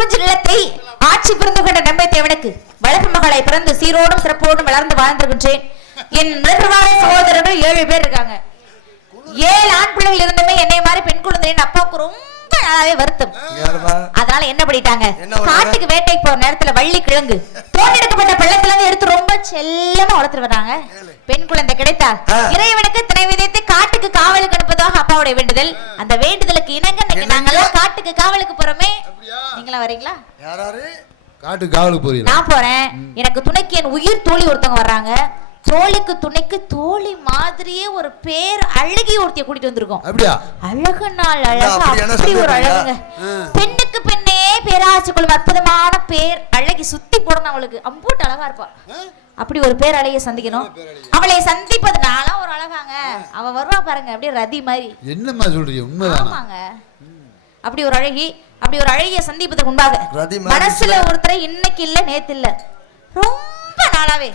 குறிஞ்சி நிலத்தை ஆட்சி புரிந்து கொண்ட நம்பை தேவனுக்கு வளர்ப்பு மகளை பிறந்து சீரோடும் சிறப்போடும் வளர்ந்து வாழ்ந்திருக்கின்றேன். என் நிலப்பிரவாத சகோதரர்கள் 7 பேர் இருக்காங்க. 7 ஆண் பிள்ளைகள் இருந்துமே என்னை மாதிரி பெண் குழந்தையின் அப்பாவுக்கு ரொம்ப நாளாவே வருத்தம். அதனால என்ன பண்ணிட்டாங்க, காட்டுக்கு வேட்டைக்கு போற நேரத்துல வள்ளி கிழங்கு தோண்டெடுக்கப்பட்ட பள்ளத்துல இருந்து எடுத்து ரொம்ப செல்லமா வளர்த்துட்டு வராங்க. பெண் குழந்தை கிடைத்தால் இறைவனுக்கு திணை விதைத்து காட்டுக்கு காவலுக்கு அனுப்பதாக அப்பாவுடைய வேண்டுதல். அந்த வேண்டுதலுக்கு இணங்க நாங்கெல்லாம் காட்டுக்கு காவலுக்கு போறோமே, நீங்களா வரீங்களா? காட்டுக்கு காவலுக்கு போறீங்க? நான் போறேன். எனக்கு துணைக்கு என் உயிர் தோழி ஒருத்தவங்க வர்றாங்க. தோழிக்கு துணைக்கு தோழி மாதிரியே ஒரு பேர் அழகி ஒருத்திய கூட்டிட்டு வந்திருக்கோம். அப்படியா? அழகு நாள் அழகு, அப்படி ஒரு அழகுங்க. பெண்ணுக்கு பெண்ணே பேராட்சி கொள்ளும் அற்புதமான பேர் அழகி. சுத்தி போடணும் அவளுக்கு, அம்பூட்டு அழகா இருப்பா. அப்படி ஒரு பேர் அழகிய சந்திக்கணும். அவளை சந்திப்பதுனால ஒரு அழகாங்க. அவ வருவா பாருங்க, அப்படியே ரதி மாதிரி. என்னம்மா சொல்றீங்க? உண்மைதான். ஆமாங்க. அப்படி ஒரு அழகி, அப்படி ஒரு அழகிய சந்திப்பதுக்கு முன்பாக மனசுல ஒருத்தரை இன்னைக்கு இல்ல நேத்து இல்ல ரொம்ப நாளாவே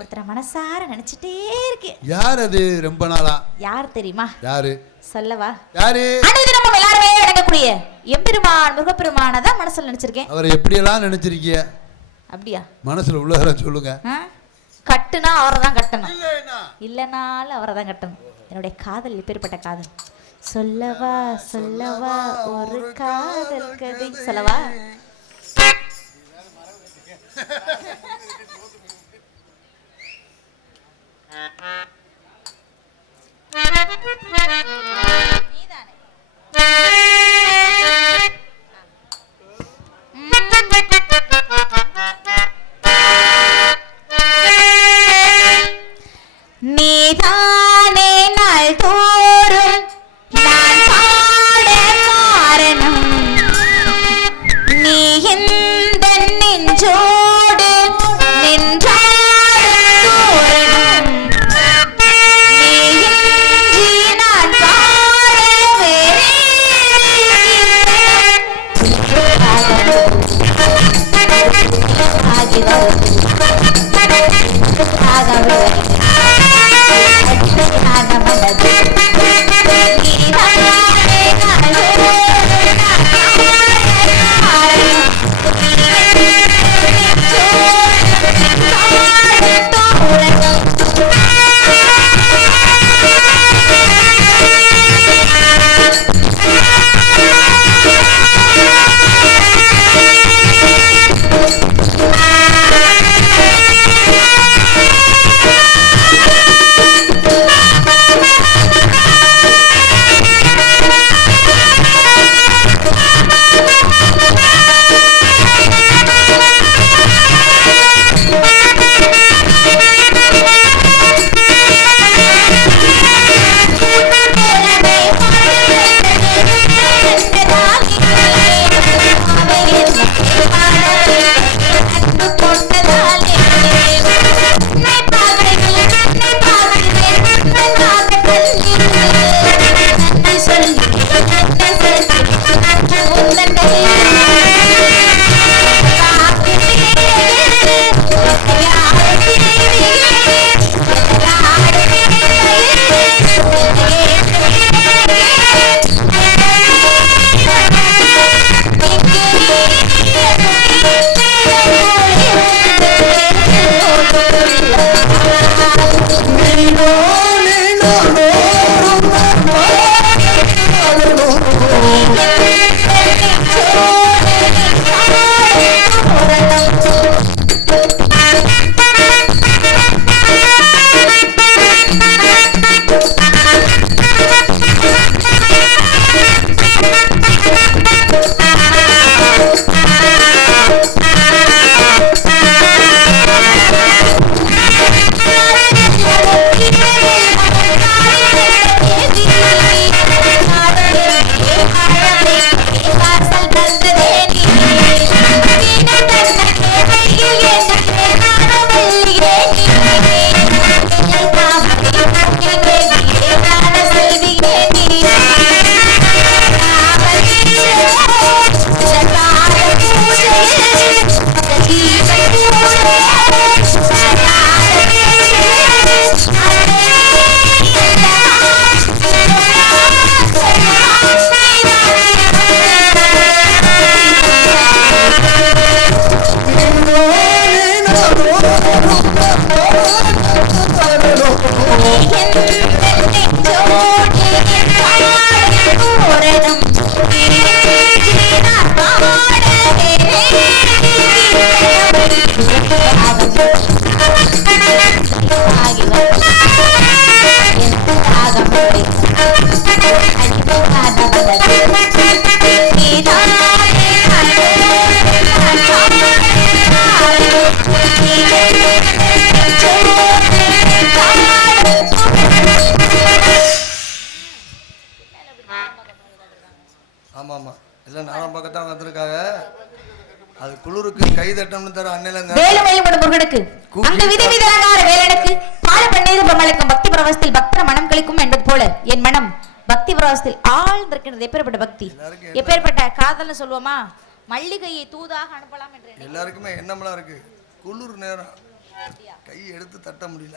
ஒருத்தர மனசார நினைச்சிட்டே இருக்கேன். யார் அது? ரொம்ப நாளா. யார் தெரியுமா? யாரு? சொல்லவா? யாரு? அன்னைக்கு நம்ம எல்லாரும் அடங்கக்கூடிய எம்பெருமான் முருகப்பெருமானை தான் மனசுல நினைச்சிருக்கேன். அவரை எப்படி எல்லாம் நினைச்சிருக்கீங்க? அப்படியா? மனசுல உள்ளவரை சொல்லுங்க. கட்டுனா அவரை தான் கட்டணும், இல்லனாலும் அவரை தான் கட்டணும். என்னுடைய காதல் எப்பேற்பட்ட காதல் சொல்லவா சொல்லவா ஒரு காதல் கதை சொல்லவா? நீதானே நாள் தோறும் நான் பாட காரணம், நீ இந்த நெஞ்சோடு அது குளிருக்கு கை தட்டம்னு தர அண்ணன் வேலு வேலுமடு முருகனுக்கு அந்த விதி விதங்கார வேலனுக்கு பால பன்னீர் பிரமலுக்கும் பக்தி பிரவசத்தில் பக்தர மனம் கழிக்கும் என்பது போல என் மனம் பக்தி பிரவசத்தில் ஆழ்ந்திருக்கிறது. எப்பேற்பட்ட பக்தி, எப்பேற்பட்ட காதல்னு சொல்லுவோமா? மல்லிகையை தூதாக அனுப்பலாம் என்று எல்லாருக்குமே எண்ணமெல்லாம் இருக்கு. குளிர் நேரம் கை எடுத்து தட்ட முடியல.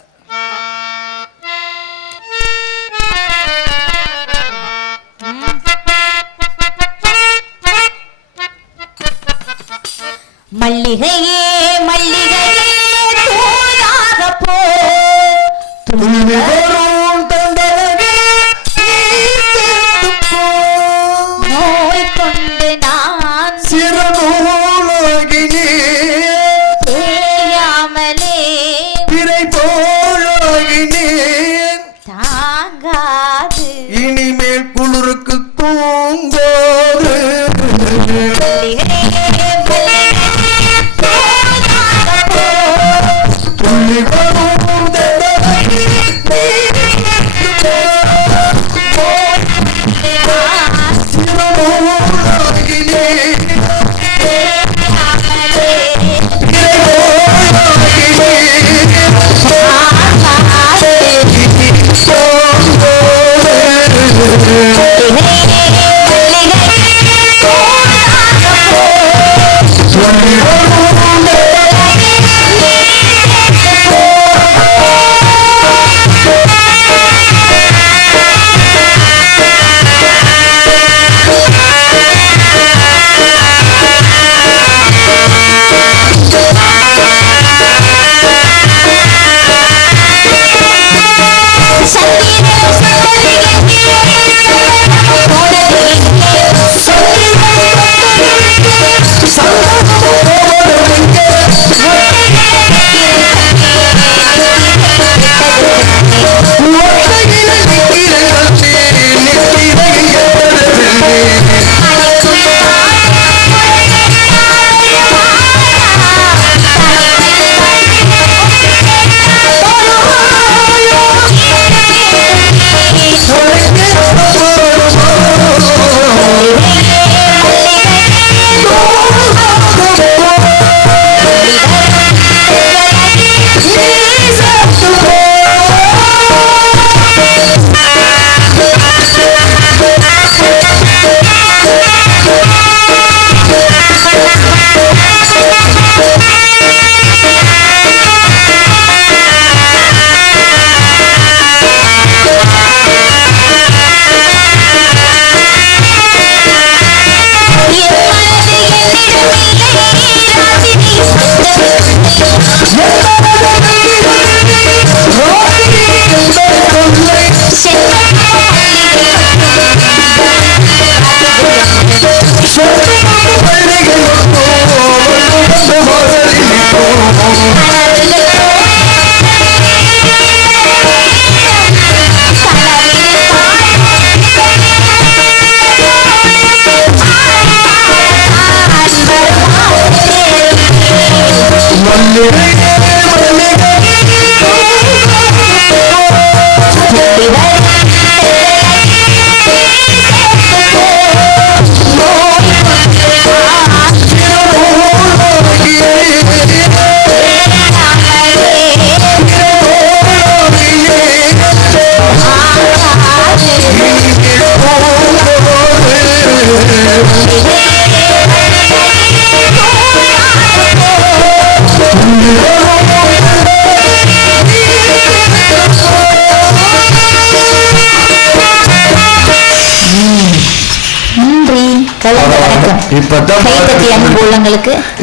மல்லிகையே மல்லிகையே தூதாக போ நோய் கொண்டு நான் தேயாமலே பிறை போலோகினேன் தாங்காது இனிமேல் குளிருக்கு தூங்கோடு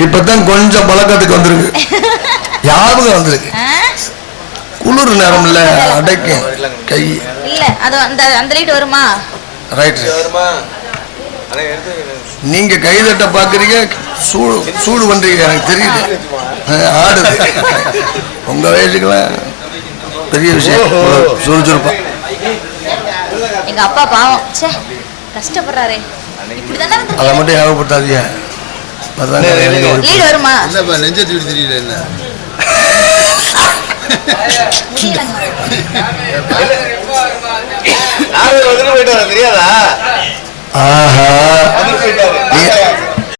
இப்பதான் கொஞ்சம் பழக்கத்துக்கு வந்திருக்கு, ஞாபகம் வந்திருக்கு. குளிர் நேரம் இல்ல அடைக்கும் கை இல்ல அது அந்த லைட் வருமா? ரைட். நீங்க கைதட்ட பாக்குறீங்க, சூடு பண்றீங்க, எனக்கு தெரியுது. ஆடுது உங்க வயசுக்கெல்லாம் பெரிய விஷயம். சுறுசுறுப்பா எங்க அப்பா பாவம் கஷ்டப்படுறாரே. அதை மட்டும் ஞாபகப்படுத்தாதீங்க. நெஞ்சத்து தெரியல என்ன தெரியாதா?